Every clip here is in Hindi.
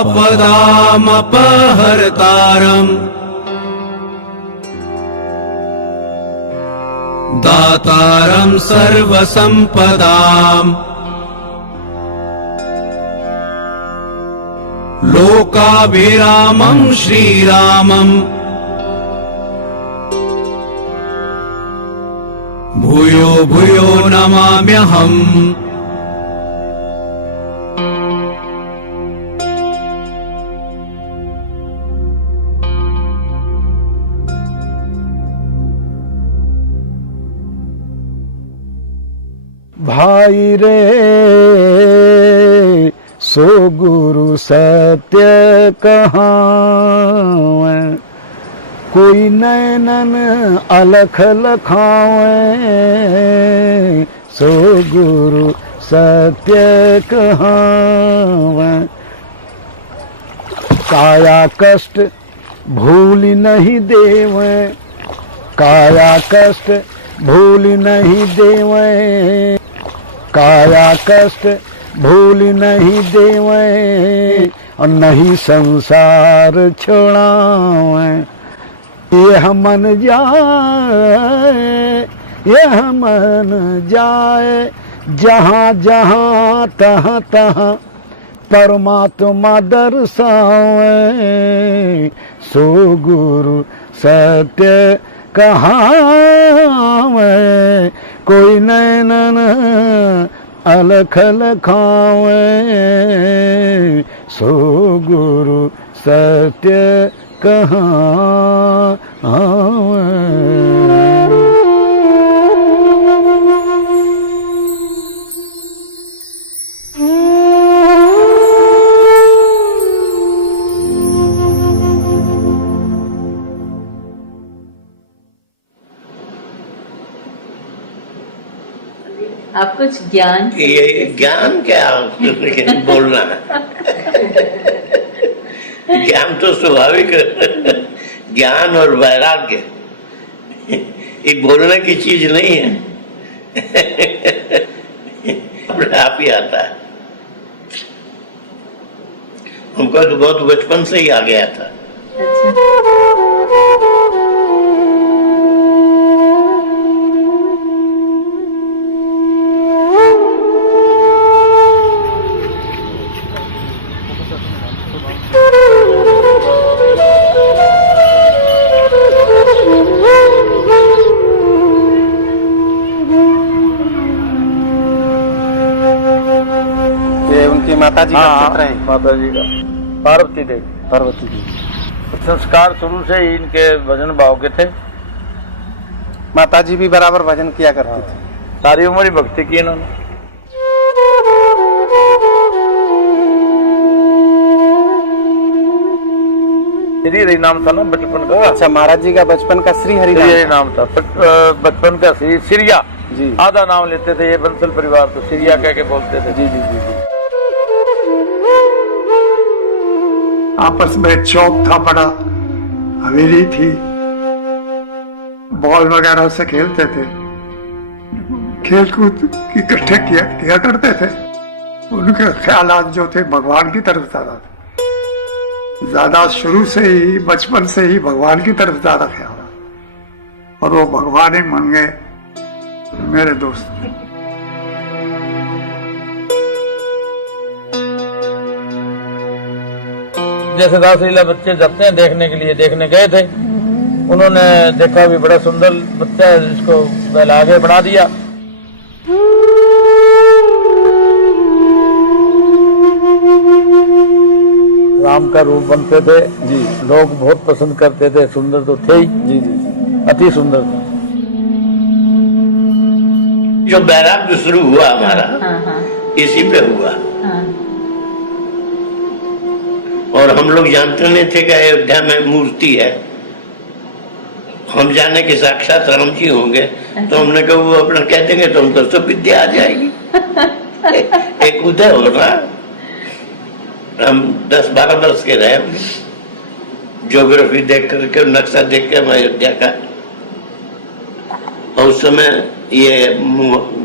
आपदामपहर्तारम् दातारं सर्वसम्पदाम् लोकाभिरामं श्रीरामम् भूयो भूयो नमाम्यहम्। भाई रे सो गुरु सत्य कहावै, कोई नैनन अलख लखावै, सो गुरु सत्य कहावै। काया कष्ट भूल नहीं देवै, काया कष्ट भूल नहीं देवै, काया कष्ट भूल नहीं देवै, और नहीं संसार छोड़ावै। यह मन जाए, यह मन जाए, जहाँ जहाँ तहाँ तहाँ परमात्मा दर्शावै, सो गुरु सत्य कहावै, कोई नैनन अलख लखावै, सो गुरु सत्य कहावै। आप कुछ ज्ञान, ये ज्ञान क्या बोलना है? ज्ञान तो स्वाभाविक, ज्ञान और वैराग्य एक बोलने की चीज नहीं है, अपने आप ही आता है। हमको तो बहुत बचपन से ही आ गया था। माता जी का पुत्र है। माता जी का पार्वती देवी। पार्वती देवी संस्कार शुरू से ही इनके भजन भाव के थे। माता जी भी बराबर भजन किया करती थी। सारी उम्र ही भक्ति की इन्होंने। श्री हरि नाम था ना बचपन का। अच्छा, महाराज जी का बचपन का श्री हरि नाम था। बचपन का सिरिया जी, आधा नाम लेते थे। ये बंसल परिवार तो सिरिया कह के बोलते थे। जी जी जी जी। आपस में चौक था, बड़ा हवेली थी, बॉल वगैरह से खेलते थे, खेल कूद इकट्ठे किया करते थे। उनके ख्यालात जो थे भगवान की तरफ ज्यादा थे, ज्यादा शुरू से ही बचपन से ही भगवान की तरफ ज्यादा ख्याल, और वो भगवान ही मान गए मेरे दोस्त। जैसे रासलीला बच्चे जाते हैं देखने के लिए, देखने गए थे। उन्होंने देखा भी बड़ा सुंदर बच्चा है, इसको पहले आगे बढ़ा दिया। राम का रूप बनते थे जी, लोग बहुत पसंद करते थे। सुंदर तो थे ही जी जी, अति सुंदर। जो वैराग्य शुरू हुआ हमारा इसी पे हुआ। और हम लोग जानते नहीं थे कि अयोध्या में मूर्ति है। हम जाने के साक्षात राम जी होंगे, तो हमने कहा वो अपना कह देंगे तो हमको तो विद्या आ जाएगी। एक उदय हो रहा। हम 10-12 वर्ष के रहे होंगे, ज्योग्राफी देख करके, नक्शा देख के अयोध्या का। और उस समय ये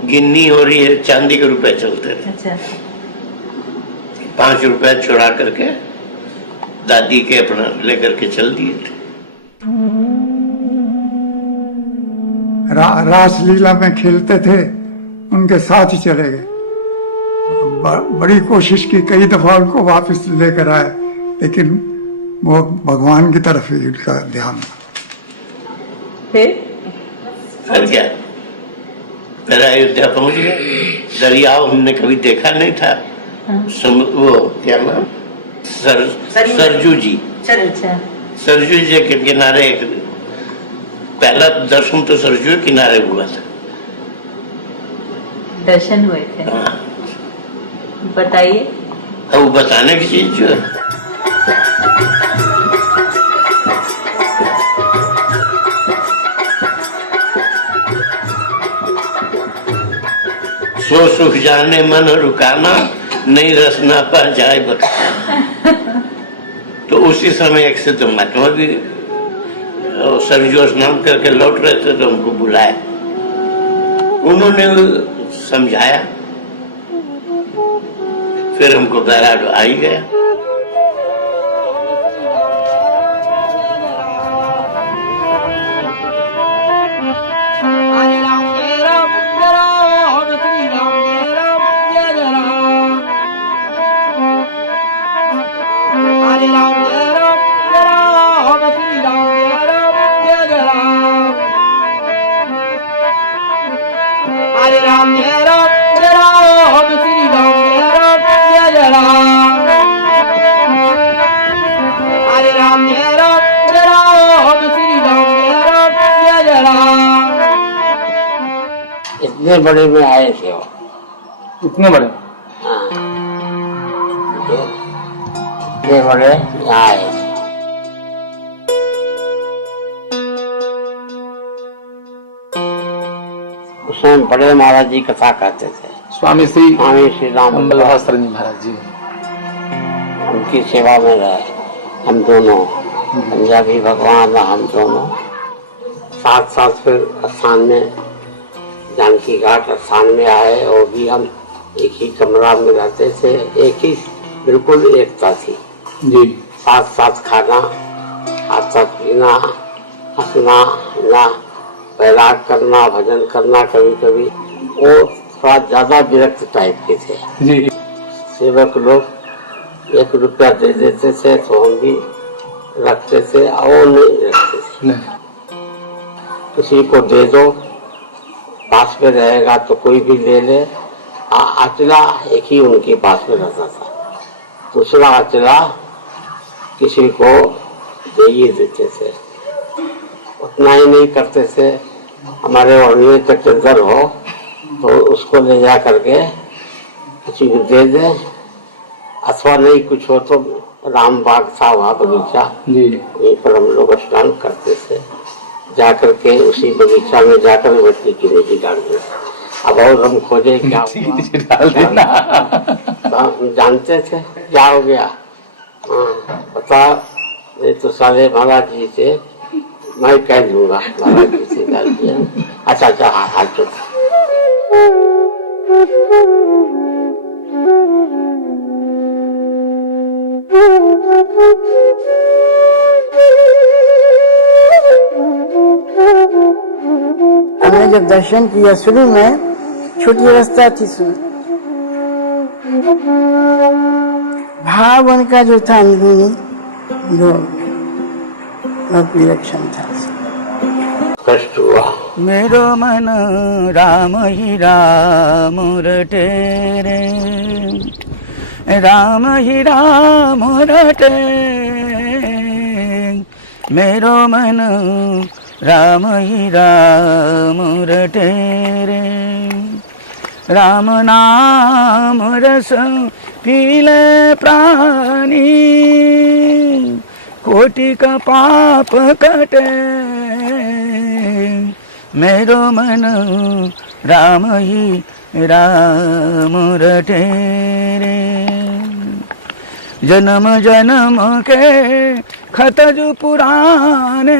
गिन्नी हो रही है, चांदी के रुपए चलते थे। 5 रुपए छुड़ा करके दादी के अपना लेकर के चल दिए थे। रासलीला में खेलते थे, उनके साथ ही चले गए। बड़ी कोशिश की, कई दफा उनको वापस लेकर आए, लेकिन वो भगवान की तरफ ही उनका ध्यान था। फिर क्या, फिर अयोध्या पहुंच गए। दरियाव हमने कभी देखा नहीं था। वो क्या नाम, सरजू जी, अच्छा, सरजू जी के किनारे पहला दर्शन तो सरजू किनारे हुआ था। दर्शन हुए थे। हाँ। बताइए। अब वो बताने की चीज जो है, सो सुख जाने मन रुकाना, नहीं रसना पर जाए बख्शा। तो उसी समय एक सिद्ध महात्मा भी सरजू स्नान करके लौट रहे थे, तो उनको बुलाया, उन्होंने समझाया, फिर हमको बैराग आ ही गया। इतने बड़े में आए थे वो, इतने बड़े? हाँ, इतने बड़े यहाँ आए थे। उसमें बड़े महाराज जी कथा कहते थे, स्वामी श्री राम अम्बलवासर जी महाराज जी, उनकी सेवा में रहे हम दोनों, पंजाबी भगवान हम दोनों साथ साथ। फिर स्थान में जानकी घाट स्थान में आए, और भी हम एक ही कमरा में रहते थे, एक ही बिल्कुल एकता थी जी। साथ साथ खाना, साथ साथ पीना, हंसना ना, बैराग करना, भजन करना। कभी कभी वो थोड़ा ज्यादा विरक्त टाइप के थे जी। सेवक लोग 1 रुपया दे देते थे तो हम भी रखते थे, और वो नहीं रखते थे। किसी को दे दो, पास में रहेगा तो कोई भी ले ले। अचला एक ही उनके पास में रहता था, दूसरा अचला किसी को दे ही देते थे। उतना ही नहीं करते थे, हमारे वर्णीय चक्रधर हो तो उसको ले जा करके किसी को दे दे, अथवा नहीं कुछ हो तो राम बाग था वहाँ बगीचा, वहीं पर हम लोग स्नान करते थे। जाकर के उसी बगीचा में जाकर मछली की रेडी डाल दे। अब और हम खोजे क्या डाल देना, तो हम जानते थे क्या हो गया। हाँ, पता नहीं तो साले महाराज जी से मैं कह दूंगा, महाराज जी से डाल दिया। अच्छा अच्छा, हाँ हाँ चलो। हमने जब दर्शन किया शुरू में छोटी अवस्था थी, भाव उनका जो था अंदरूनी, जो विलक्षण था। कष्ट हुआ। मेरो मन राम ही राम रटे रे, राम ही राम रटे, मेरो मन राम ही राम रटे रे, राम नाम रस पीले प्राणी, कोटि का पाप कटे, मेरो मन राम ही राम रटे रे, जन्म जन्म के खत जो पुराने,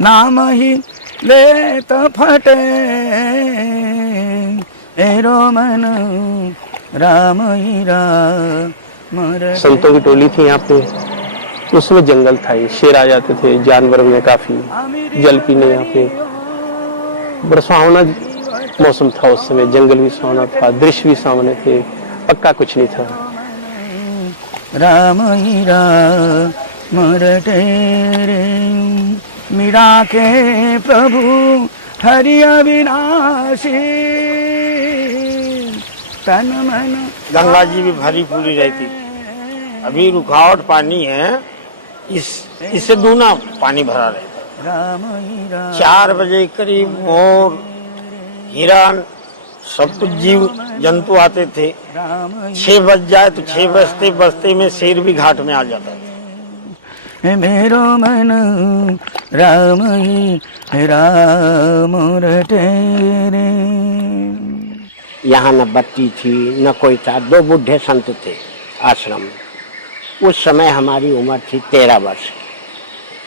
नाम ही लेत फटे, मेरो मन राम ही राम मोर संतों की टोली थी यहाँ पे, उसमें जंगल था, ये शेर आ जाते थे, जानवर में काफी, जल पीने यहाँ पे। बड़ा सुहावना मौसम था उस समय, जंगल भी सुहावना था, दृश्य भी सामने थे, पक्का कुछ नहीं था। राम ही राम रटे मीरा के प्रभु हरि अविनाशी तन मन। गंगा जी भी भरी पूरी रहती, अभी रुकावट पानी है, इससे दूना पानी भरा रहता। राम ही राम 4 बजे करीब मोर, हिरण, सब कुछ जीव जंतु आते थे। 6 बज जाए तो 6 बजते बजते में शेर भी घाट में आ जाता था। मेरो मन राम ही राम रटे रे। यहाँ न बत्ती थी न कोई था, 2 बूढ़े संत थे आश्रम में। उस समय हमारी उम्र थी 13 वर्ष।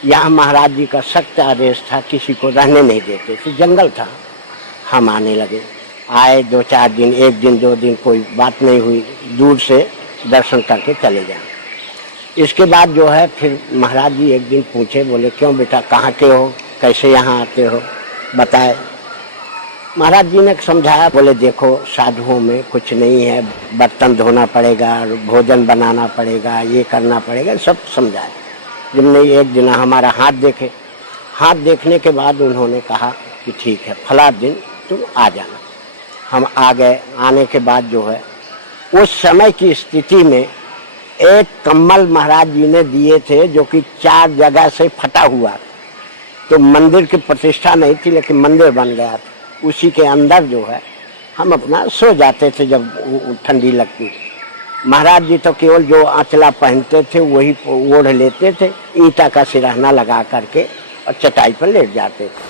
यहाँ महाराज जी का सख्त आदेश था, किसी को रहने नहीं देते थे, जंगल था। हम आने लगे, आए 2-4 दिन, 1 दिन 2 दिन कोई बात नहीं हुई, दूर से दर्शन करके चले जाए। इसके बाद जो है फिर महाराज जी एक दिन पूछे, बोले क्यों बेटा, कहाँ के हो, कैसे यहाँ आते हो, बताए। महाराज जी ने समझाया, बोले देखो साधुओं में कुछ नहीं है, बर्तन धोना पड़ेगा, भोजन बनाना पड़ेगा, ये करना पड़ेगा, सब समझाया। जब नहीं एक दिन हमारा हाथ देखे, हाथ देखने के बाद उन्होंने कहा कि ठीक है फला दिन तुम आ जाना। हम आ गए। आने के बाद जो है उस समय की स्थिति में एक कम्बल महाराज जी ने दिए थे जो कि 4 जगह से फटा हुआ, तो मंदिर की प्रतिष्ठा नहीं थी लेकिन मंदिर बन गया था। उसी के अंदर जो है हम अपना सो जाते थे जब ठंडी लगती थी। महाराज जी तो केवल जो आंचला पहनते थे वही ओढ़ लेते थे, ईंटा का सिरहाना लगा करके और चटाई पर लेट जाते थे।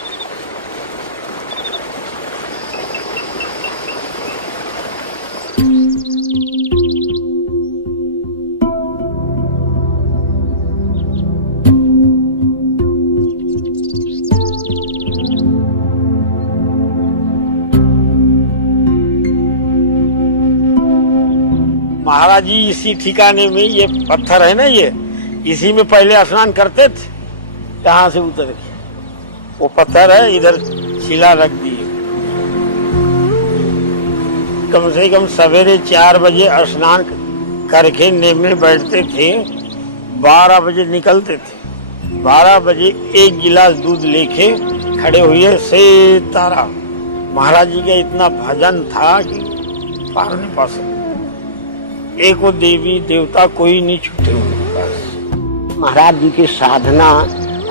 महाराज जी इसी ठिकाने में, ये पत्थर है ना, ये इसी में पहले स्नान करते थे। यहाँ से उतर के वो पत्थर है, इधर शिला रख दी। कम से कम सवेरे 4 बजे स्नान करके नेमने बैठते थे, 12 बजे निकलते थे। 12 बजे 1 गिलास दूध लेके खड़े हुए से तारा। महाराज जी का इतना भजन था कि पार नहीं पा सकते। एक वो देवी देवता कोई नहीं छूटे उनके पास। महाराज जी की साधना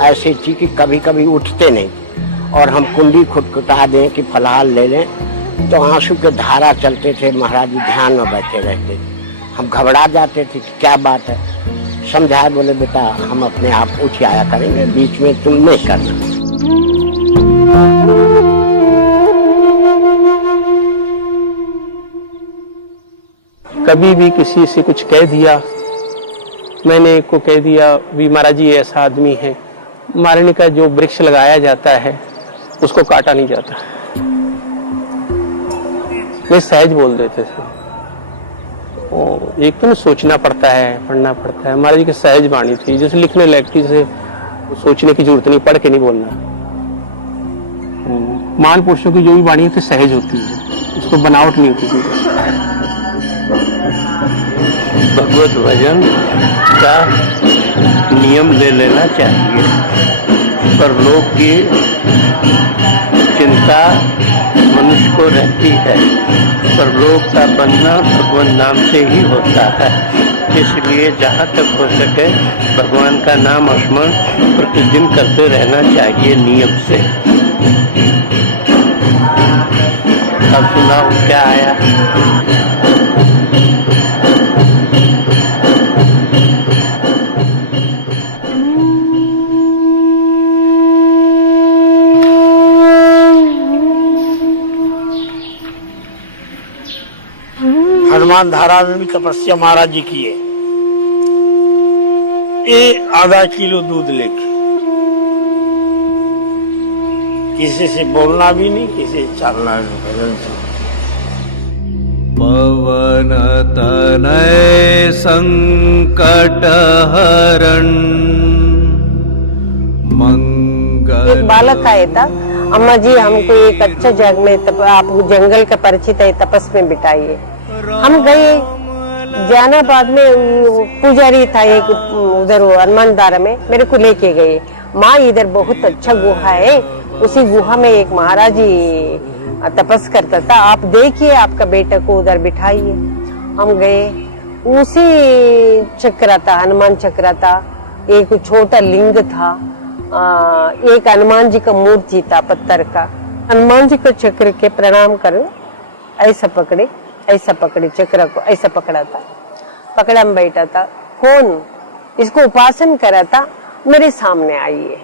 ऐसी थी कि कभी कभी उठते नहीं, और हम कुंडी खुटखुटा दें कि फलाहार ले लें तो आंसू के धारा चलते थे। महाराज जी ध्यान में बैठे रहते थे, हम घबरा जाते थे कि क्या बात है। समझाए, बोले बेटा हम अपने आप उठ आया करेंगे, बीच में तुम नहीं करना। कभी भी किसी से कुछ कह दिया, मैंने को कह दिया भी महाराज जी ऐसा आदमी है, मारने का जो वृक्ष लगाया जाता है उसको काटा नहीं जाता। वे सहज बोल देते थे। एक तो सोचना पड़ता है, पढ़ना पड़ता है। महाराज जी की सहज वाणी थी, जैसे लिखने लायक थी, जैसे सोचने की जरूरत नहीं, पढ़ के नहीं बोलना। महान पुरुषों की जो भी वाणी होती सहज होती है, उसको बनावट नहीं होती। भगवत भजन का नियम ले लेना चाहिए, पर लोग की चिंता मनुष्य को रहती है, पर लोग का बनना भगवान नाम से ही होता है। इसलिए जहाँ तक हो सके भगवान का नाम स्मरण प्रतिदिन करते रहना चाहिए नियम से। अब सुनाओ क्या आया। हनुमान धारा में भी तपस्या महाराज जी की है। ये आधा किलो दूध लेके, किसी से बोलना भी नहीं, किसी से चलना भी नहीं। पवन तनय संकट हरण मंगल। एक बालक आया था, अम्मा जी हमको एक अच्छा जगह में आप जंगल का परिचित है, तपस में बिठाइए। हम गए जहानाबाद में, पुजारी था एक उधर हनुमानदारा में, मेरे को लेके गए। माँ इधर बहुत अच्छा गुहा है, उसी गुहा में एक महाराज जी तपस करता था, आप देखिए आपका बेटा को उधर बिठाइए। हम गए, उसी चक्र था, हनुमान चक्र था, एक छोटा लिंग था, एक हनुमान जी का मूर्ति था पत्थर का। हनुमान जी को चक्र के प्रणाम करो, ऐसा पकड़े चक्र को, ऐसा पकड़ा था, पकड़ा में बैठा था। कौन इसको उपासन करा था, मेरे सामने आइए।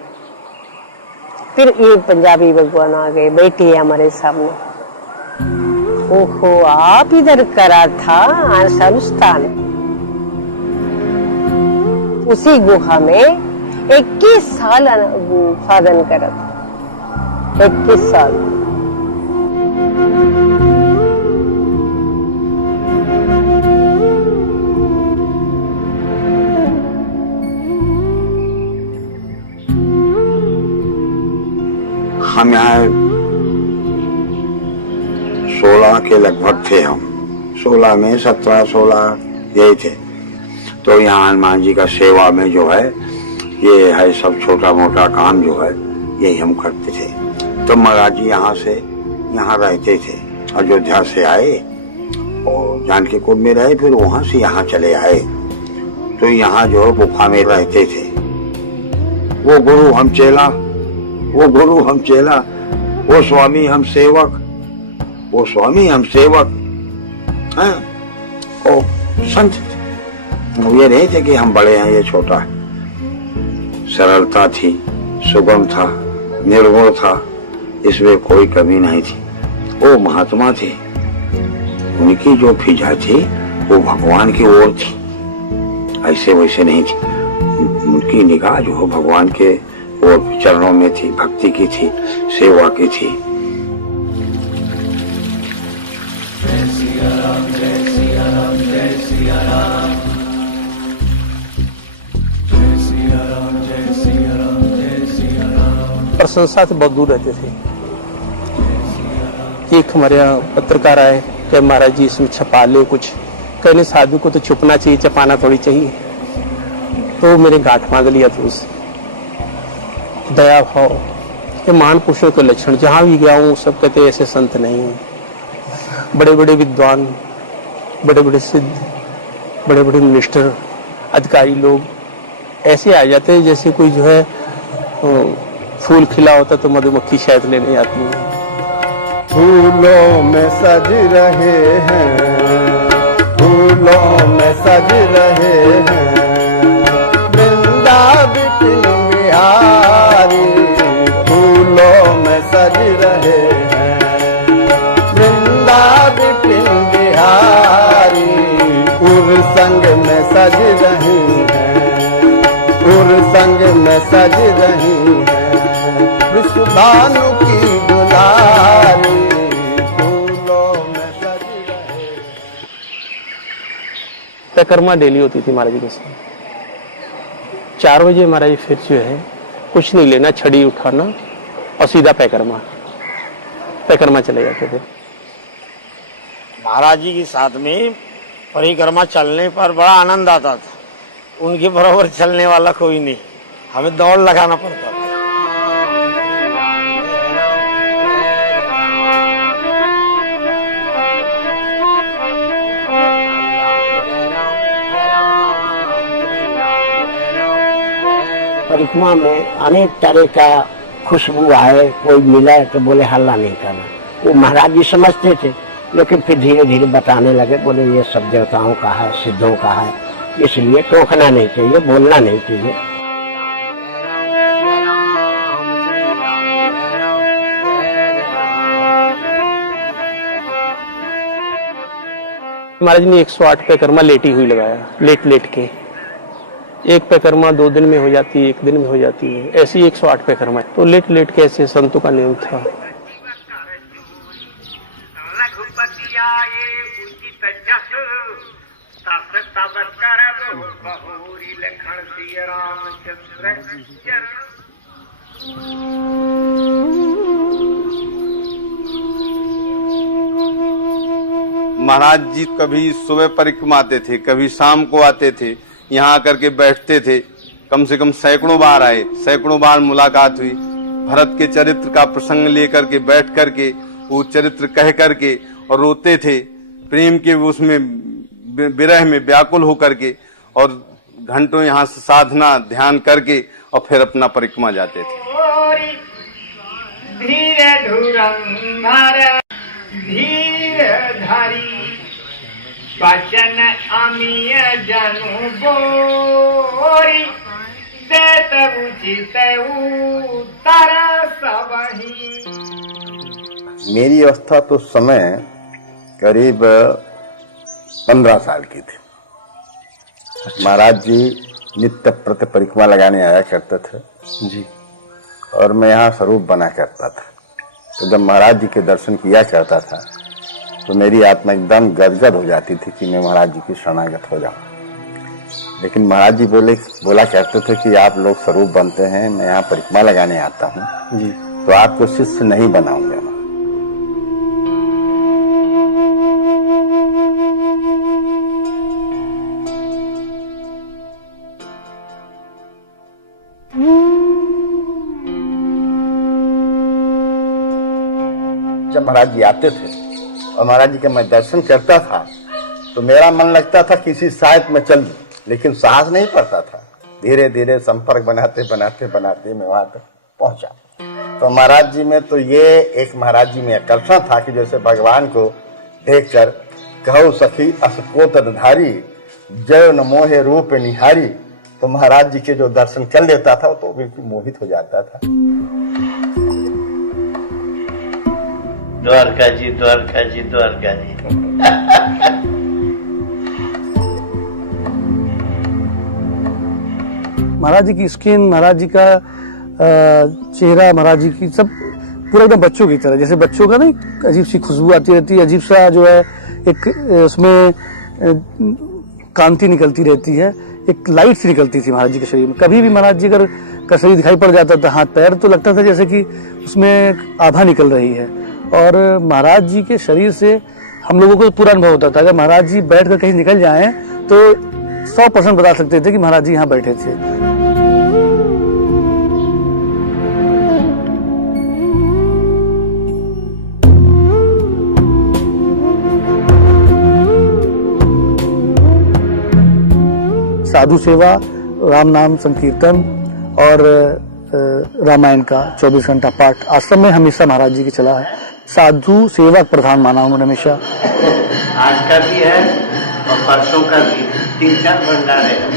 फिर ये पंजाबी भगवान आ गए, बैठी है हमारे सामने। ओहो, आप इधर करा था संस्थान। उसी गुहा में 21 साल साधन करा था, 21 साल। हम यहाँ 16 के लगभग थे, हम 16 में 17-16 यही थे। तो यहाँ हनुमान जी का सेवा में जो है ये है सब छोटा मोटा काम जो है यही हम करते थे। तो महाराज जी यहाँ से यहाँ रहते थे, अयोध्या से आए और जानकी कुंड में रहे, फिर वहां से यहाँ चले आए। तो यहाँ जो गुफा में रहते थे। वो गुरु हम चेला, वो गुरु हम चेला, वो स्वामी हम सेवक, वो स्वामी हम सेवक हैं। ओ संत ये नहीं थे कि हम बड़े हैं ये छोटा है। सरलता थी, सुगम था, निर्गुण था, इसमें कोई कमी नहीं थी। वो महात्मा थे, उनकी जो फिजा थी वो भगवान की ओर थी, ऐसे वैसे नहीं थी। उनकी निगाह जो हो भगवान के और चरणों में थी, भक्ति की थी, सेवा की थी। प्रशंसा से बहुत दूर रहते थे। एक हमारे यहाँ पत्रकार आए कि महाराज जी इसमें छपा ले कुछ, कहने साधु को तो छुपना चाहिए, छपाना थोड़ी चाहिए। तो मेरे गांठ मांग लिया था उससे। दया भाव, ये महान पुरुषों के लक्षण, जहां भी गया हूँ सब कहते ऐसे संत नहीं हैं। बड़े बड़े विद्वान, बड़े बड़े सिद्ध, बड़े बड़े मिनिस्टर, अधिकारी लोग ऐसे आ जाते हैं जैसे कोई जो है फूल खिला होता तो मधुमक्खी शहद लेने आती है। फूलों में सज रहे हैं, फूलों में सज रहे हैं, वृंदावन बिहारी। फूलों में सज रहे हैं, वृंदावन बिहारी। उर संग में सज रही हैं, उर संग में सज रही हैं, विश्वभानु की दुलारी। परिक्रमा डेली होती थी महाराज जी के साथ। 4 बजे महाराज जी फिर जो है कुछ नहीं लेना, छड़ी उठाना और सीधा परिक्रमा चले जाते थे। महाराज जी के साथ में परिक्रमा चलने पर बड़ा आनंद आता था। उनके बराबर चलने वाला कोई नहीं, हमें दौड़ लगाना पड़ता था। परिक्रमा में अनेक तरह का खुशबू आए, कोई मिला तो बोले हल्ला नहीं करना। वो महाराज जी समझते थे, लेकिन फिर धीरे धीरे बताने लगे, बोले ये सब देवताओं का है, सिद्धों का है, इसलिए टोकना नहीं चाहिए, बोलना नहीं चाहिए। महाराज ने 108 परिक्रमा लेटी हुई लगाया, लेट के। एक परिक्रमा 2 दिन में हो जाती है, 1 दिन में हो जाती है, ऐसी 108 परिक्रमा। तो लेट के ऐसे संतों का नियम था। रघुपति आए पाए उचित जस तस तब करब बहुरी लखन सिय रामचंद्र चरण। महाराज जी कभी सुबह परिक्रमा आते थे, कभी शाम को आते थे, यहाँ आकर के बैठते थे। कम से कम सैकड़ों बार आए, सैकड़ों बार मुलाकात हुई। भरत के चरित्र का प्रसंग लेकर के बैठ करके वो चरित्र कह करके और रोते थे, प्रेम के उसमें विरह में व्याकुल होकर के, और घंटों यहाँ से साधना ध्यान करके और फिर अपना परिक्रमा जाते थे। धीरे धुरंधर धीरधारी वचन अमीय जनु बोरी देत उचित उत्तर सबही। मेरी अवस्था तो समय करीब 15 साल की थी। महाराज जी नित्य प्रति परिक्रमा लगाने आया करते थे जी, और मैं यहाँ स्वरूप बना करता था। तो जब महाराज जी के दर्शन किया करता था तो मेरी आत्मा एकदम गदगद हो जाती थी कि मैं महाराज जी की शरणागत हो जाऊं। लेकिन महाराज जी बोला करते थे कि आप लोग स्वरूप बनते हैं, मैं यहाँ परिक्रमा लगाने आता हूँ जी, तो आपको शिष्य नहीं बनाऊंगा। जब महाराज जी आते थे और महाराज जी के मैं दर्शन करता था तो मेरा मन लगता था किसी साहित्य में चल दूं, लेकिन साहस नहीं पड़ता था। धीरे धीरे संपर्क बनाते बनाते बनाते मैं वहां तक पहुंचा। तो महाराज जी में तो ये एक महाराज जी में आकर्षण था कि जैसे भगवान को देखकर कहो सखी असकोतधारी जय न मोहे रूप निहारी, तो महाराज जी के जो दर्शन कर लेता था तो बिल्कुल मोहित हो जाता था। द्वारका जी द्वारका जी द्वारका जी। महाराज जी की स्किन, महाराज जी का चेहरा, महाराज जी की सब पूरा एकदम बच्चों की तरह, जैसे बच्चों का ना अजीब सी खुशबू आती रहती है, अजीब सा जो है एक उसमें कांति निकलती रहती है, एक लाइट सी निकलती थी महाराज जी के शरीर में। कभी भी महाराज जी अगर का शरीर दिखाई पड़ जाता था, हाथ पैर, तो लगता था जैसे कि उसमें आभा निकल रही है। और महाराज जी के शरीर से हम लोगों को पूरा अनुभव होता था। अगर महाराज जी बैठ कर कहीं निकल जाएं तो 100% बता सकते थे कि महाराज जी यहाँ बैठे थे। साधु सेवा, राम नाम संकीर्तन और रामायण का 24 घंटा पाठ आश्रम में हमेशा महाराज जी की चला है। साधु सेवा प्रधान माना उन्होंने हमेशा। आज का भी है और परसों का भी 3-4 भंडारे हैं।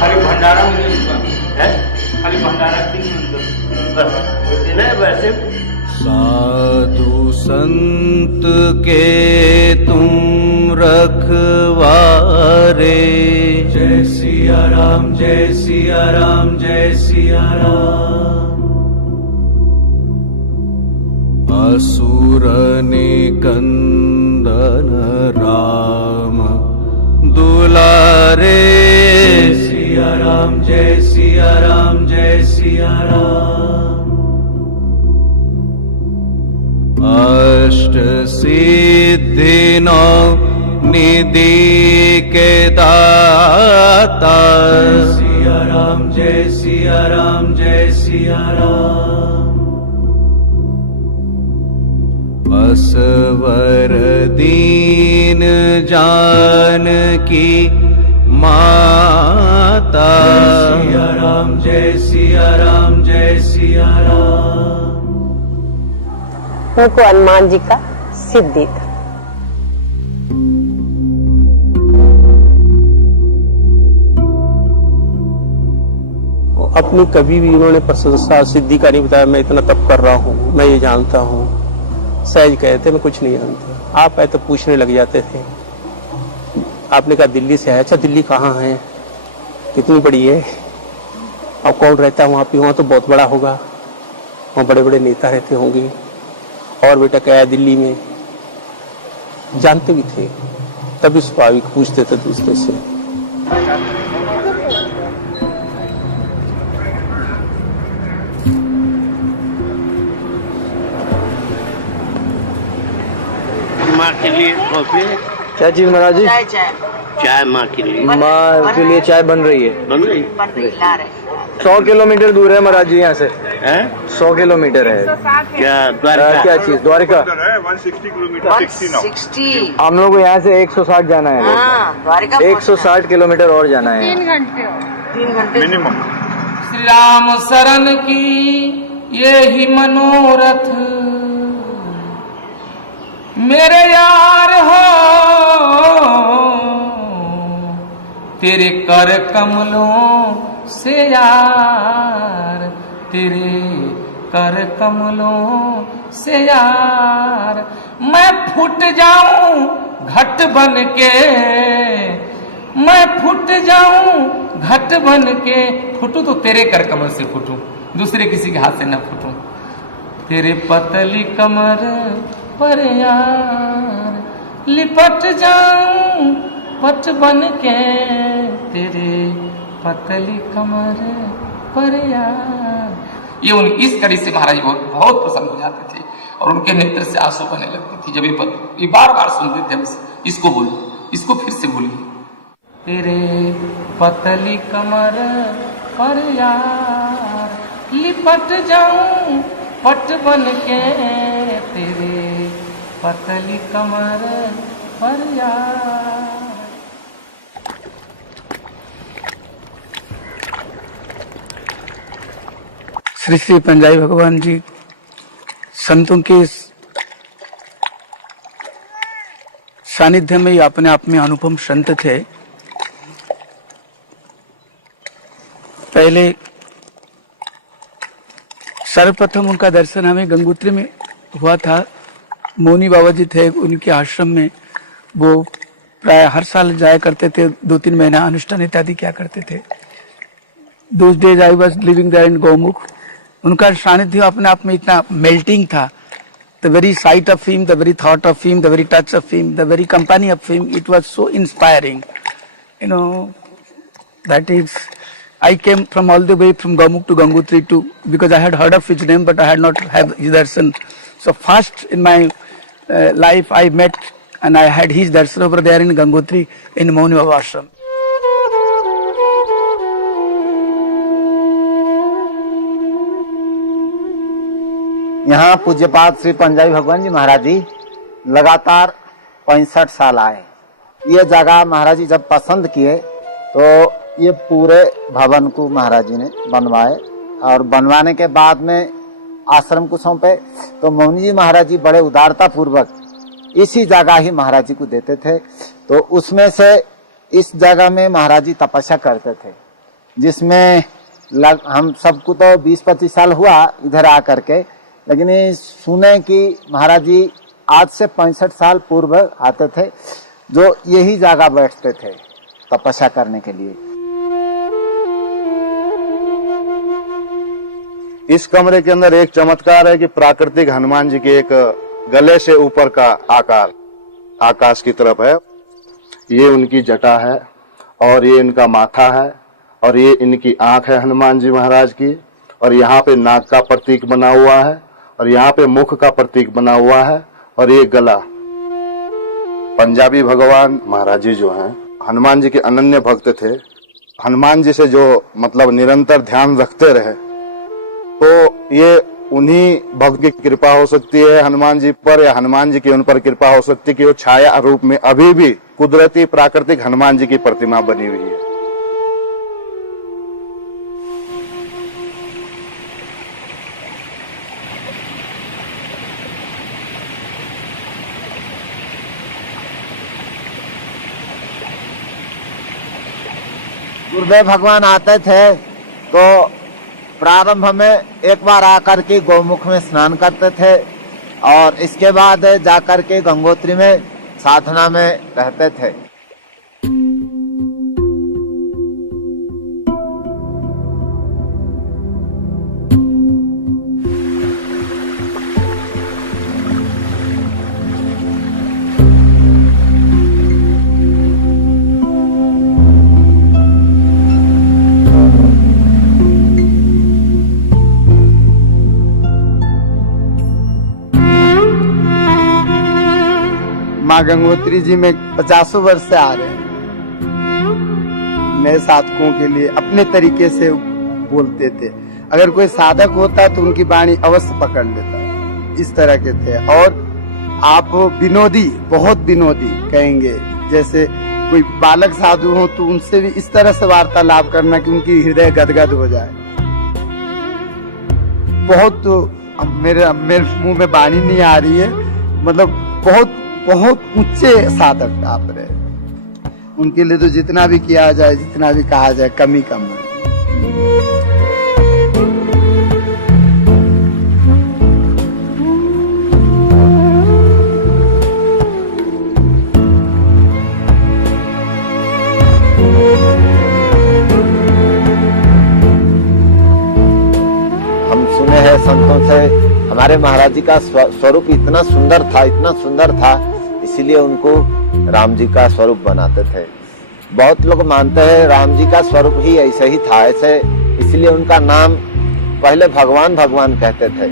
अरे भंडारा है, अरे भंडारा बस दिन है वैसे। साधु संत के तुम रखवारे, जय सिया राम जय सिया राम जय सिया राम। असुर निकंदन राम दुलारे, सिया राम जय सिया राम जय सिया राम। अष्ट सिद्धि नौ निधि के दाता, सिया राम जय सिया राम जय सिया राम। बसवर दीन जानकी माता, सिया राम जय सिया राम जय सिया राम। उनको हनुमान जी का सिद्धि था। अपनी कभी भी उन्होंने प्रशंसा सिद्धि का नहीं बताया, मैं इतना तप कर रहा हूँ, मैं ये जानता हूँ। सहज कहते मैं कुछ नहीं जानता। आप आए तो पूछने लग जाते थे। आपने कहा दिल्ली से है। अच्छा दिल्ली कहाँ है, कितनी बड़ी है, अब कौन रहता है वहाँ पे? वहाँ तो बहुत बड़ा होगा, वहाँ बड़े बड़े नेता रहते होंगे। और बेटा क्या है दिल्ली में? जानते भी थे, तभी स्वाभाविक पूछते थे दूसरे से। माँ के लिए कॉफी, क्या चीज महाराज जी? चाय माँ के लिए। माँ के लिए चाय बन रही है। बन रही? 100 किलोमीटर दूर है महाराज जी यहाँ से। हैं? 100 किलोमीटर है। क्या द्वारका? क्या चीज? द्वारका। 160 किलोमीटर 60 हम लोग को यहाँ से 160 जाना है। द्वारका 160 किलोमीटर और जाना है। 3 घंटे मिनिमम। श्री राम शरण की ये ही मनोरथ, मेरे यार हो तेरे कर कमलों से यार, तेरे कर कमलों से यार, मैं फूट जाऊं घट बन के, मैं फूट जाऊं घट बन के, फूटू तो तेरे कर कमल से फूटू, दूसरे किसी के हाथ से न फूटू, तेरे पतली कमर पर यार लिपट जाऊं पट बन के, तेरे पतली कमर पर यार। ये इस कड़ी से महाराज बहुत प्रसन्न हो जाते थे और उनके नेत्र से आंसू बहने लगती थी जब ये बार बार सुनते थे हमसे, इसको बोलो, इसको फिर से बोलिए, तेरे पतली कमर पर यार लिपट जाऊं पट बन के, तेरे पतली कमर पर यार। श्री श्री पंजाबी भगवान जी संतों के सानिध्य में ही अपने आप में अनुपम संत थे। पहले सर्वप्रथम उनका दर्शन हमें गंगोत्री में हुआ था। मौनी बाबा जी थे, उनके आश्रम में वो प्राय हर साल जाया करते थे, 2-3 महीना अनुष्ठान इत्यादि क्या करते थे। Those days I was living there in Gaumukh. उनका सानिध्य अपने आप में इतना मेल्टिंग था। The very sight of him, the very thought of him, the very touch of him, the very company of him, it was so inspiring. You know, that is, I came from all the way from Gaumukh to Gangotri because I had heard of his name, but I had not had his darshan. So first in my life I met and I had his darshan over there in Gangotri in Mauni Baba Ashram. यहाँ पूज्यपाद श्री पंजाबी भगवान जी महाराज जी लगातार 65 साल आए। ये जगह महाराज जी जब पसंद किए तो ये पूरे भवन को महाराज जी ने बनवाए और बनवाने के बाद में आश्रम को सौंपे। तो मौनी जी महाराज जी बड़े उदारता पूर्वक इसी जगह ही महाराज जी को देते थे। तो उसमें से इस जगह में महाराज जी तपस्या करते थे, जिसमें हम सबको तो 20-25 साल हुआ इधर आकर के, लेकिन सुने कि महाराज जी आज से 65 साल पूर्व आते थे, जो यही जगह बैठते थे तपस्या करने के लिए। इस कमरे के अंदर एक चमत्कार है कि प्राकृतिक हनुमान जी के एक गले से ऊपर का आकार आकाश की तरफ है। ये उनकी जटा है और ये इनका माथा है और ये इनकी आंख है हनुमान जी महाराज की, और यहाँ पे नाक का प्रतीक बना हुआ है और यहाँ पे मुख का प्रतीक बना हुआ है और ये गला। पंजाबी भगवान महाराज जी जो हैं हनुमान जी के अनन्य भक्त थे। हनुमान जी से जो मतलब निरंतर ध्यान रखते रहे, तो ये उन्हीं भक्त की कृपा हो सकती है हनुमान जी पर, या हनुमान जी की उन पर कृपा हो सकती है कि वो छाया रूप में अभी भी कुदरती प्राकृतिक हनुमान जी की प्रतिमा बनी हुई है। गुरुदेव भगवान आते थे तो प्रारंभ में एक बार आकर के गौमुख में स्नान करते थे और इसके बाद जाकर के गंगोत्री में साधना में रहते थे। माँ गंगोत्री जी में 50 वर्ष से आ रहे हैं। नए साधकों के लिए अपने तरीके से बोलते थे। अगर कोई साधक होता तो उनकी वाणी अवश्य पकड़ लेता, इस तरह के थे। और आप विनोदी, बहुत विनोदी कहेंगे। जैसे कोई बालक साधु हो तो उनसे भी इस तरह से वार्तालाप करना कि उनकी हृदय गदगद हो जाए। बहुत मेरे मुंह में वाणी नहीं आ रही है, मतलब बहुत बहुत ऊंचे साधक आप रहे। उनके लिए तो जितना भी किया जाए, जितना भी कहा जाए, कम ही कम है। हम सुने हैं संतों से हमारे महाराज जी का स्वरूप इतना सुंदर था, इतना सुंदर था, इसीलिए उनको राम जी का स्वरूप बनाते थे। बहुत लोग मानते हैं राम जी का स्वरूप ही ऐसे ही था, ऐसे इसलिए उनका नाम पहले भगवान भगवान कहते थे।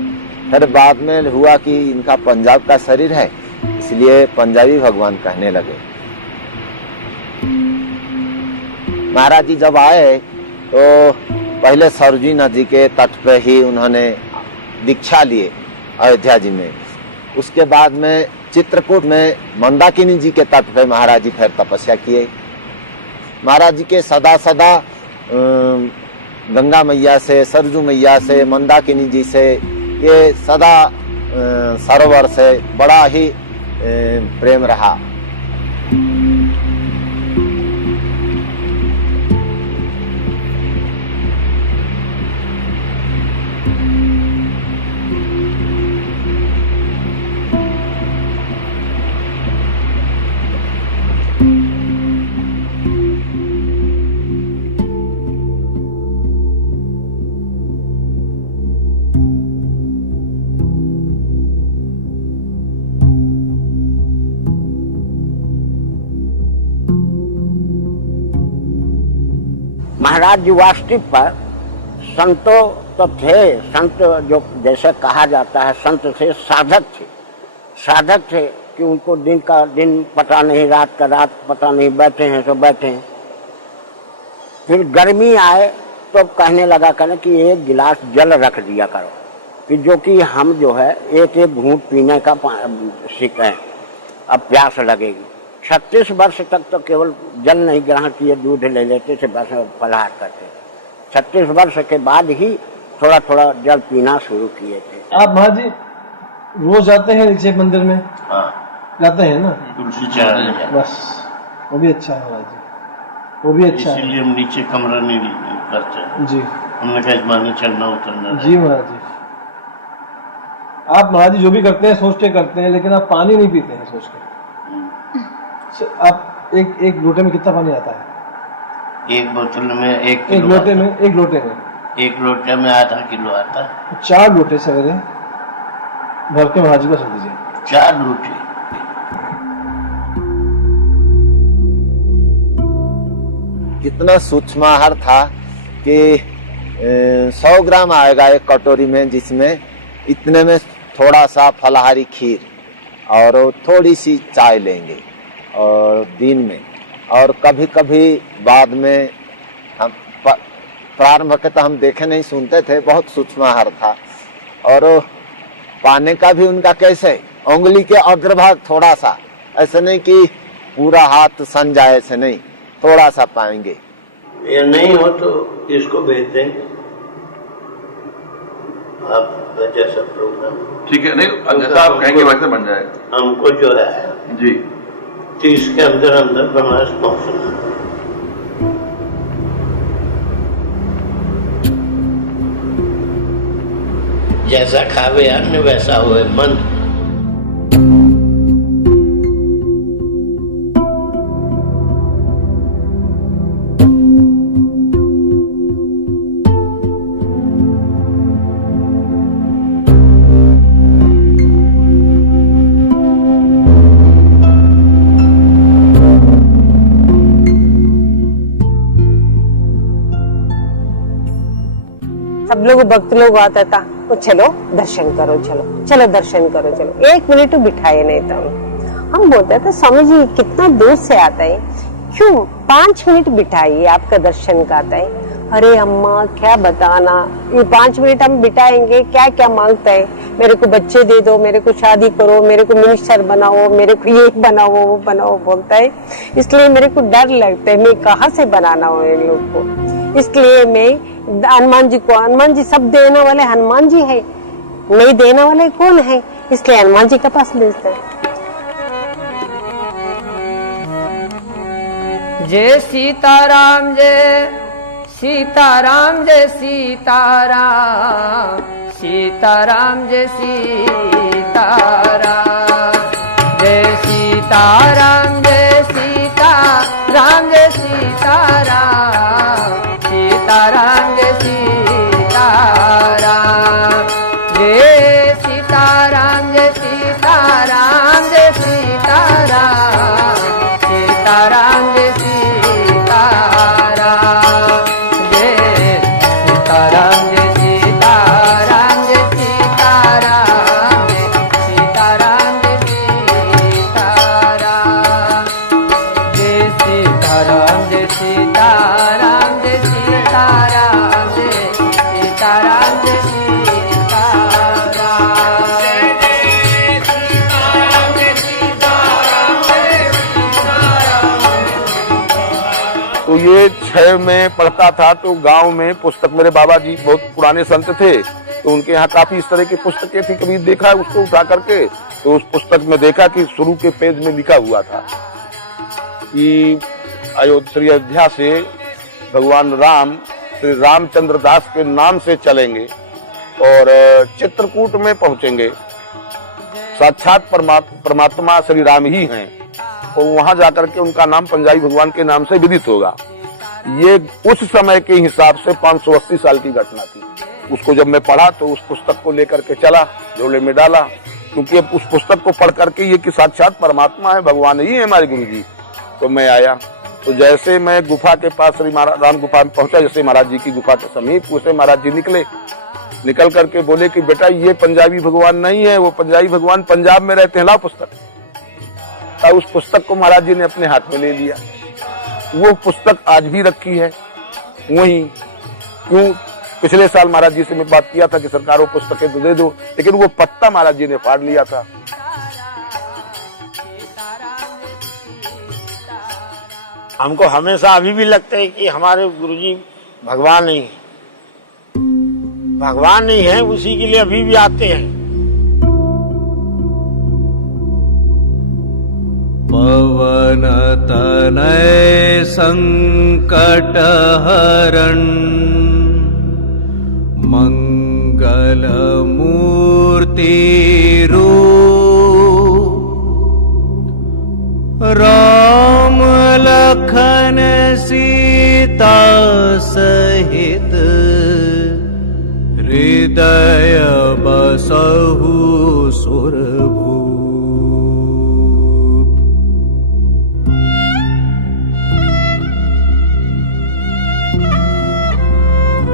फिर बाद में हुआ कि इनका पंजाब का शरीर है, इसलिए पंजाबी भगवान कहने लगे। महाराज जी जब आए तो पहले सरजू नदी के तट पे ही उन्होंने दीक्षा लिए अयोध्या जी में। उसके बाद में चित्रकूट में मंदाकिनी जी के तट पे महाराज जी फिर तपस्या किए। महाराज जी के सदा सदा गंगा मैया से, सरजू मैया से, मंदाकिनी जी से, ये सदा सरोवर से बड़ा ही प्रेम रहा। महाराज जी वास्तविक पर संतों तो थे, संत जो जैसे कहा जाता है संत थे, साधक थे। साधक थे कि उनको दिन का दिन पता नहीं, रात का रात पता नहीं, बैठे हैं तो बैठे हैं। फिर गर्मी आए तो कहने लगा कहने कि एक गिलास जल रख दिया करो, कि जो कि हम जो है एक एक घूंट पीने का सीखें, अब प्यास लगेगी। 36 वर्ष तक तो केवल जल नहीं ग्रहण किए, दूध ले लेते थे, बस फलाहार करते। 36 वर्ष के बाद ही थोड़ा थोड़ा जल पीना शुरू किए थे। आप महाराज जी रोज जाते हैं नीचे मंदिर में? हाँ जाते हैं ना, तुलसी चढ़ाने बस वो भी अच्छा है महाराज जी, वो भी अच्छा है। इसीलिए हम नीचे कमरा नहीं करते जी। हमने कहा माने चढ़ना उतरना। जी महाराज जी, आप महाराज जी जो भी करते हैं सोच के करते हैं, लेकिन आप पानी नहीं पीते हैं सोच के। आप एक लोटे में कितना पानी आता है? एक बोतल में एक लोटे में एक लोटे में आधा किलो आता है। 4 लोटे सवेरे भर के महाराज जी को रख दीजिए। 4 लोटे। कितना सूक्ष्म आहार था कि 100 ग्राम आएगा एक कटोरी में, जिसमें इतने में थोड़ा सा फलाहारी खीर और थोड़ी सी चाय लेंगे और दिन में, और कभी कभी बाद में हम प्रारंभ के तो हम देखे नहीं सुनते थे, बहुत सूक्ष्म आहार था। और पाने का भी उनका कैसे, उंगली के अग्रभाग थोड़ा सा, ऐसे नहीं कि पूरा हाथ सन जाए, ऐसे नहीं, थोड़ा सा पाएंगे। ये नहीं हो तो इसको भेज देंगे आप, जैसा प्रोग्राम। ठीक है, नहीं जैसा आप कहेंगे वैसे बन जाएगा। हमको जो है जी 30 के अंदर अंदर बनारस पहुंचना। जैसा खावे अन्न वैसा हुए मन। सब लोग भक्त लोग आता था तो चलो दर्शन करो, चलो चलो दर्शन करो, चलो 1 मिनट बिठाए नहीं था। हम बोलते थे स्वामी जी कितना दूर से आता है, क्यों 5 मिनट बिठाइए, आपका दर्शन करता है। अरे अम्मा क्या बताना, ये 5 मिनट हम बिठाएंगे, क्या क्या मांगता है, मेरे को बच्चे दे दो, मेरे को शादी करो, मेरे को मिनिस्टर बनाओ, मेरे को ये बनाओ वो बनाओ बोलता है। इसलिए मेरे को डर लगता है, मैं कहाँ से बनाना हो इन लोग को। इसलिए मैं हनुमान जी को, हनुमान जी सब देने वाले हनुमान जी है, नहीं देने वाले कौन है, इसलिए हनुमान जी के पास भेजते हैं। जय सीताराम जय सीताराम जय सीताराम, सीताराम जय सीताराम, जय सीताराम जय सीताराम जय सीताराम, सीताराम जय सीताराम, जय सीताराम जय सीताराम जय सीताराम, सीताराम जय सीताराम, ये 6 में पढ़ता था तो गांव में पुस्तक, मेरे बाबा जी बहुत पुराने संत थे तो उनके यहाँ काफी इस तरह की पुस्तकें थी। कभी देखा उसको उठा करके तो उस पुस्तक में देखा कि शुरू के पेज में लिखा हुआ था कि अयोध्या से भगवान राम श्री रामचंद्र दास के नाम से चलेंगे और चित्रकूट में पहुंचेंगे। साक्षात परमात्मा श्री राम ही हैं और वहां जाकर के उनका नाम पंजाबी भगवान के नाम से विदित होगा। ये उस समय के हिसाब से 580 साल की घटना थी। उसको जब मैं पढ़ा तो उस पुस्तक को लेकर के चला, झोले में डाला, क्योंकि उस पुस्तक को पढ़ करके ये कि साक्षात परमात्मा है, भगवान ही है हमारे गुरु जी। तो मैं आया तो जैसे मैं गुफा के पास श्री राम गुफा में पहुंचा, जैसे महाराज जी की गुफा के समीप, उसे महाराज जी निकल करके बोले कि बेटा ये पंजाबी भगवान नहीं है, वो पंजाबी भगवान पंजाब में रहते हैं, लाओ पुस्तक। तब उस पुस्तक को महाराज जी ने अपने हाथ में ले लिया। वो पुस्तक आज भी रखी है वहीं। क्यों, पिछले साल महाराज जी से मैं बात किया था कि सरकार वो पुस्तकें तो दे दो, लेकिन वो पत्ता महाराज जी ने फाड़ लिया था। हमको हमेशा अभी भी लगता है कि हमारे गुरुजी भगवान नहीं है, भगवान नहीं है, उसी के लिए अभी भी आते हैं। पवन तनय संकट हरण, मंगल मूर्ति रूप, राम लखन सीता सहित, हृदय बसहु सुरभूप।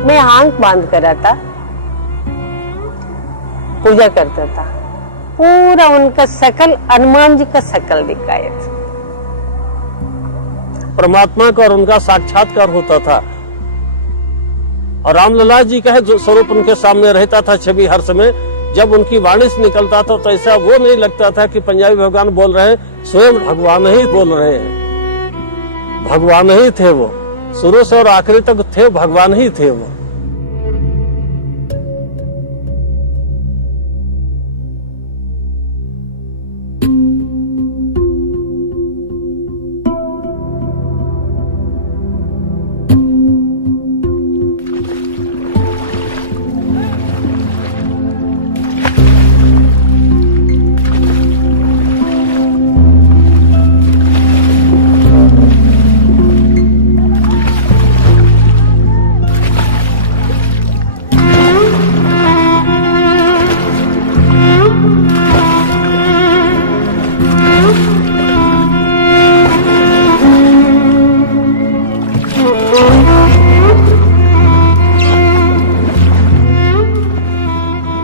मैं आंख बांध कर था, पूजा करता था, पूरा उनका शकल हनुमान जी का शकल दिखाया था। परमात्मा का और उनका साक्षात्कार होता था और रामलला जी का जो स्वरूप उनके सामने रहता था छवि हर समय। जब उनकी वाणी से निकलता था तो ऐसा वो नहीं लगता था कि पंजाबी भगवान बोल रहे हैं, स्वयं भगवान ही बोल रहे हैं। भगवान ही थे वो, शुरू से और आखिरी तक थे, भगवान ही थे वो।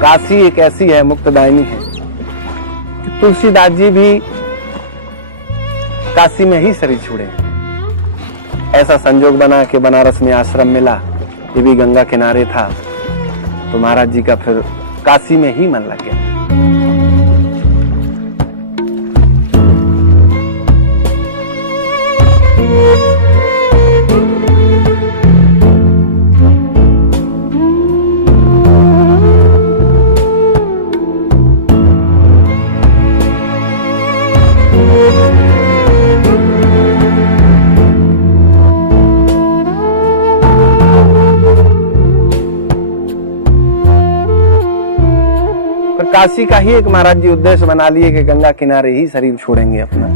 काशी एक ऐसी है, मुक्तदायिनी है कि तुलसीदास जी भी काशी में ही शरीर छोड़े। ऐसा संजोग बना कि बनारस में आश्रम मिला, ये भी गंगा किनारे था, तो महाराज जी का फिर काशी में ही मन लग गया। काशी का ही एक महाराज जी उद्देश्य बना लिए कि गंगा किनारे ही शरीर छोड़ेंगे अपना।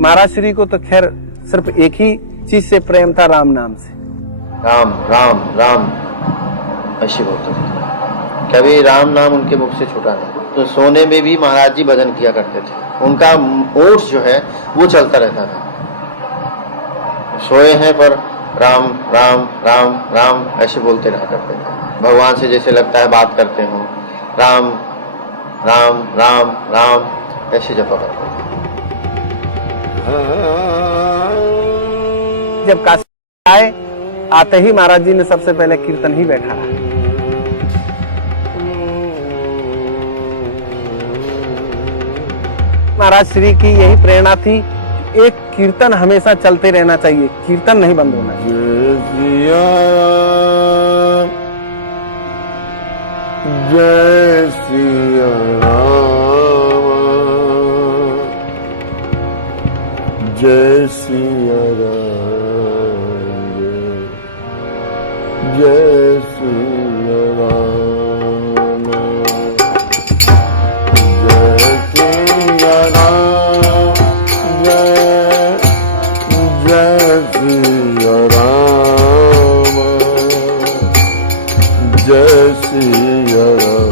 महाराज श्री को तो खैर सिर्फ एक ही चीज से प्रेम था, राम नाम से। राम राम राम ऐसे बोलते थे, कभी राम नाम उनके मुख से छूटा नहीं। तो सोने में भी महाराज जी भजन किया करते थे, उनका ओठ जो है वो चलता रहता था। सोए हैं पर राम राम राम राम ऐसे बोलते रहा करते थे, भगवान से जैसे लगता है बात करते हो, राम राम राम राम ऐसे जपा करते थे। जब काशी आए, आते ही महाराज जी ने सबसे पहले कीर्तन ही बैठाया। महाराज श्री की यही प्रेरणा थी, एक कीर्तन हमेशा चलते रहना चाहिए, कीर्तन नहीं बंद होना चाहिए। जय सिया राम, जय सिया राम, जय सिया राम, जय सिया राम, जय सिया राम, जय सिया राम, जय सिया राम।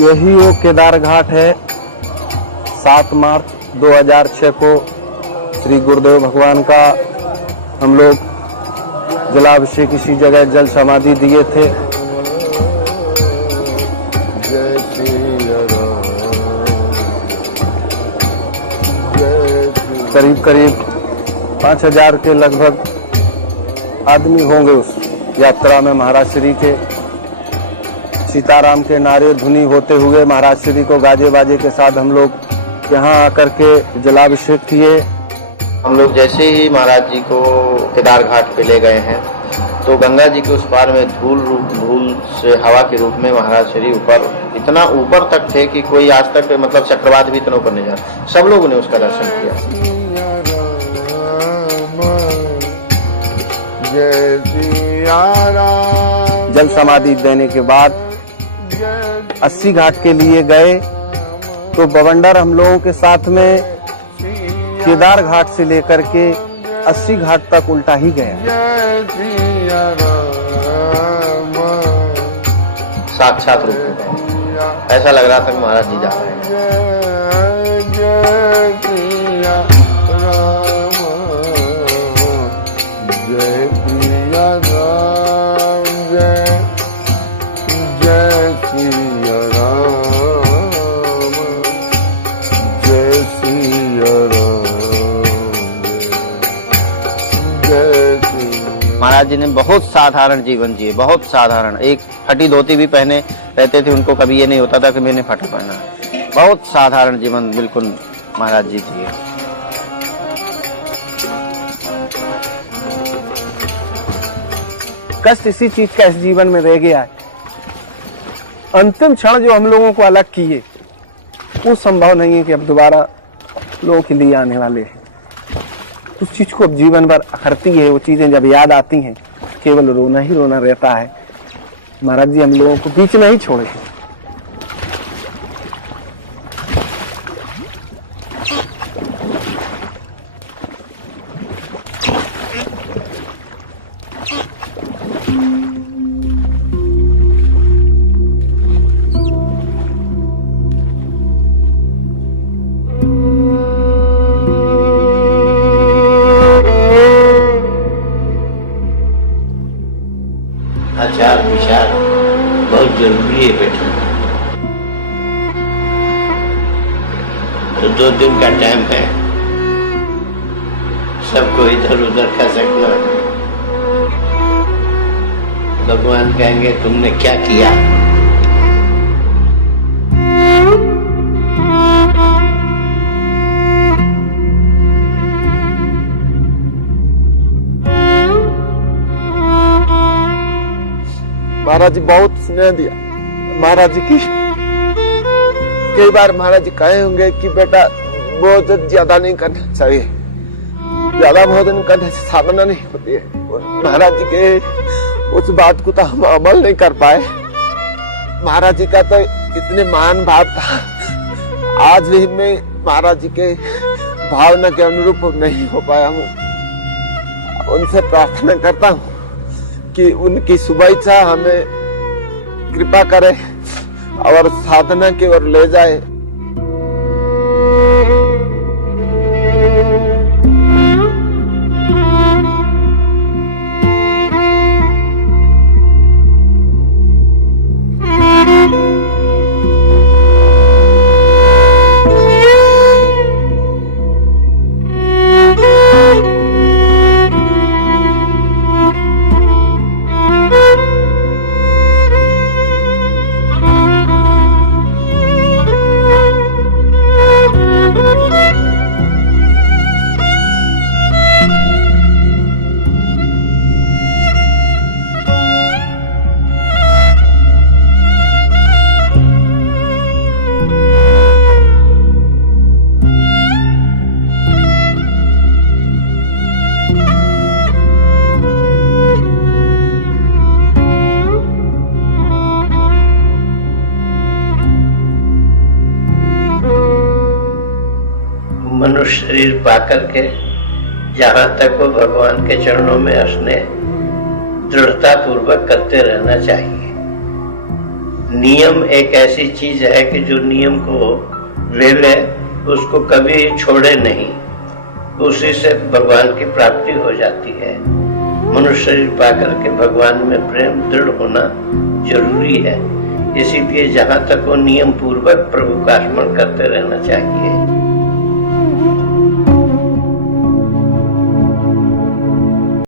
यही वो केदार घाट है। 7 मार्च 2006 को श्री गुरुदेव भगवान का हम लोग जलाभिषेक इसी जगह जल समाधि दिए थे। करीब करीब 5000 के लगभग आदमी होंगे उस यात्रा में। महाराज श्री के सीताराम के नारे धुनी होते हुए महाराज श्री को गाजे बाजे के साथ हम लोग यहाँ आकर के जलाभिषेक किए। हम लोग जैसे ही महाराज जी को केदार घाट पे ले गए हैं तो गंगा जी के उस पार में धूल से हवा के रूप में महाराज श्री ऊपर, इतना ऊपर तक थे कि कोई आज तक मतलब चक्रवात भी इतना ऊपर नहीं जा। सब लोगों ने उसका दर्शन किया। जल समाधि देने के बाद 80 घाट के लिए गए तो बवंडर हम लोगों के साथ में केदार घाट से लेकर के 80 घाट तक उल्टा ही गया। साक्षात रूप में ऐसा लग रहा था कि महाराज जी जा रहे हैं। जय महाराज जी ने बहुत साधारण जीवन जिए, बहुत साधारण। एक फटी धोती भी पहने रहते थे, उनको कभी ये नहीं होता था कि मैंने फटा पहना है। बहुत साधारण जीवन बिल्कुल महाराज जी जिए। कष्ट इसी चीज का इस जीवन में रह गया है। अंतिम क्षण जो हम लोगों को अलग किए वो संभव नहीं है कि अब दोबारा लोगों के लिए आने वाले हैं। उस चीज को अब जीवन भर अखरती है। वो चीजें जब याद आती हैं केवल रोना ही रोना रहता है। महाराज जी हम लोगों को बीच में ही छोड़े। आचार विचार बहुत जरूरी है बेटा। तो 2 दिन का टाइम है, सबको इधर उधर खसकना। भगवान कहेंगे तुमने क्या किया। महाराज जी बहुत स्नेह दिया। महाराज जी की कई बार महाराज जी कहे होंगे कि बेटा भोजन ज्यादा नहीं करना चाहिए, ज्यादा भोजन करने से साधना नहीं होती है। महाराज जी के उस बात को तो हम अमल नहीं कर पाए। महाराज जी का तो इतने महान भाव था, आज भी मैं महाराज जी के भावना के अनुरूप नहीं हो पाया हूँ। उनसे प्रार्थना करता हूँ कि उनकी शुभ इच्छा हमें कृपा करे और साधना की ओर ले जाए। मनुष्य शरीर पाकर के जहाँ तक वो भगवान के चरणों में स्नेह दृढ़ता पूर्वक करते रहना चाहिए। नियम एक ऐसी चीज है कि जो नियम को ले ले उसको कभी छोड़े नहीं, उसी से भगवान की प्राप्ति हो जाती है। मनुष्य शरीर पाकर के भगवान में प्रेम दृढ़ होना जरूरी है। इसीलिए जहाँ तक वो नियम पूर्वक प्रभु का स्मरण करते रहना चाहिए।